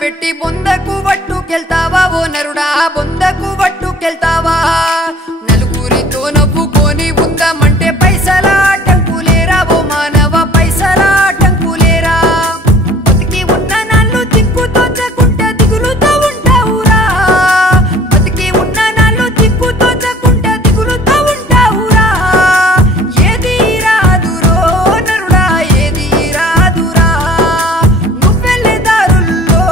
పెట్టి బొందకు వట్టుకెళ్తావా ఓ నరుడా బొందకు వట్టుకెళ్తావా నలుగురితో నవ్వుకొని ఉందామంటే పైసలా టంకులేరా ఓ మానవ పైసలా టంకులేరా బతికి ఉన్న నాళ్ళు దిక్కుతోచకుంటే దిగులుతో ఉంటావురా బతికి ఉన్న నాళ్ళు దిక్కుతోచకుంటే దిగులుతో ఉంటావురా ఏది రాదురో నరుడా ఏది రాదురా నువ్వెళ్ళే దారుల్లో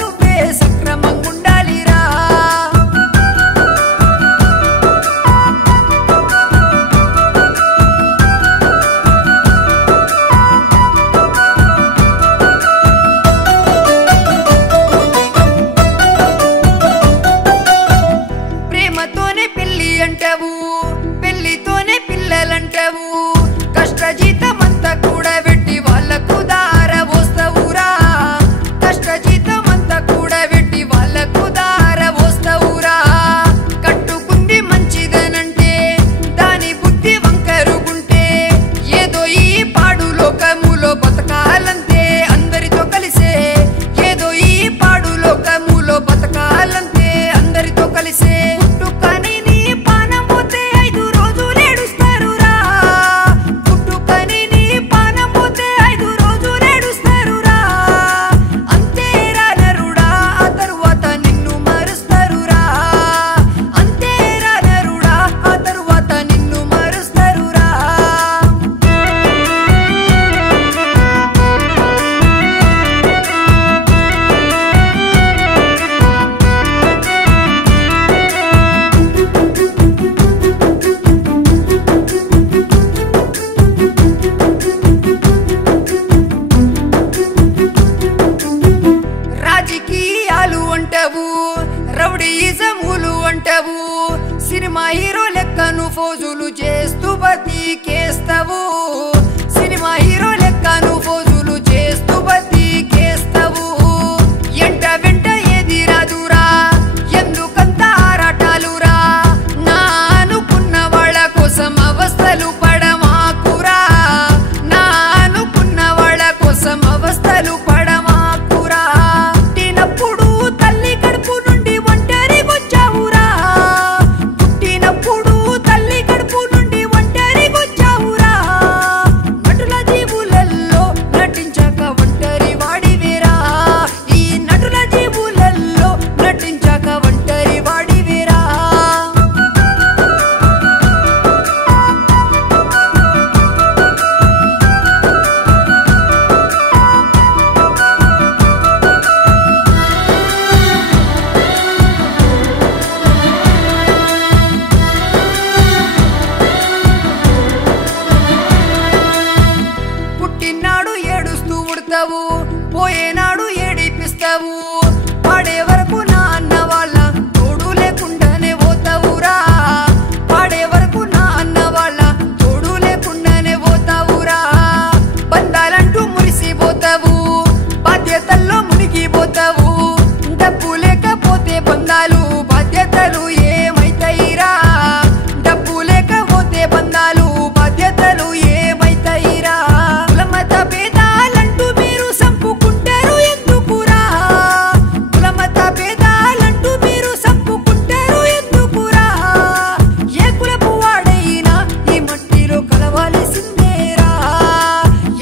నువ్వే సక్రమంగా ఉండాలిరా ప్రేమతోనే పెళ్లి అంటావు పెళ్లితోనే పిల్లలంటావు కష్టజీతమంతా కూడా పెట్టి వాళ్ళకు దార పోస్తావురా కష్టజీతమంతా కూడా పెట్టి వాళ్ళకు దార పోస్తావురా కట్టుకుంది మంచిదనంటే దాని బుద్ధి వంకరుగుంటే ఏదో ఈ పాడు లోకములో బతకాలంతే అందరితో కలిసే ఏదో ఈ పాడు లోకములో బతకాలంతే అందరితో కలిసే పుట్టుకని నీ పానం పోతే 5 రోజులు ఏడుస్తారురా పుట్టుకని నీ పానం పోతే 5 రోజులు ఏడుస్తారురా అంతేరా నరుడా ఆ తరువాత నిన్ను మరుస్తారురా అంతేరా నరుడా ఆ తరువాత నిన్ను మరుస్తారురా రాజకీయాలు అంటావు రౌడీజములు అంటావు సినిమా హీరో లెక్కను ఫోజులు చేస్తూ బతికేస్తావు సినిమా హీరో లెక్కను ఫోజులు చేస్తూ బతికేస్తావు ఎంట వెంట ఏది రాదురా ఎందుకంత ఆరాటాలురా నా అనుకున్న వాళ్ళ కోసం అవస్థలు పడమాకురా నా అనుకున్న వాళ్ళ కోసం అవస్థలు పడమాకురా పుట్టినప్పుడు తల్లి కడుపు నుండి ఒంటరిగొచ్చావురా పుట్టినప్పుడు తల్లి కడుపు నుండి ఒంటరిగొచ్చావురా నటుల జీవులల్లో నటించక ఒంటరి వాడివేరా ఈ నటుల జీవులల్లో నటించక ఒంటరి వాడివేరా పుట్టినాడు ఏడుస్తూ ఉడతావు పోయేనాడు ఏడిపిస్తావు పాడే వరకు నా అన్న వాళ్ళ తోడు లేకుండానే పోతావురా పాడే వరకు నా అన్న వాళ్ళ తోడు లేకుండానే పోతావురా బంధాలంటూ మురిసిపోతావు బాధ్యతల్లో మునిగిపోతావు డబ్బు లేకపోతే బంధాలు బాధ్యతలు ఏమైతాయిరా డబ్బు లేకపోతే బంధాలు బాధ్యతలు ఏమైతాయిరా కులమత భేదాలంటూ మీరు సంపుకుంటారు ఎందుకురా కులమత భేదాలంటూ మీరు సంపుకుంటారు ఎందుకురా ఏ కులపు వాడైనా ఈ మట్టిలో కలవాల్సిందేరా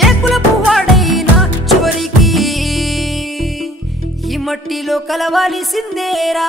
ఏ కులపు వాడైనా చివరికి ఈ మట్టిలో కలవాల్సిందేరా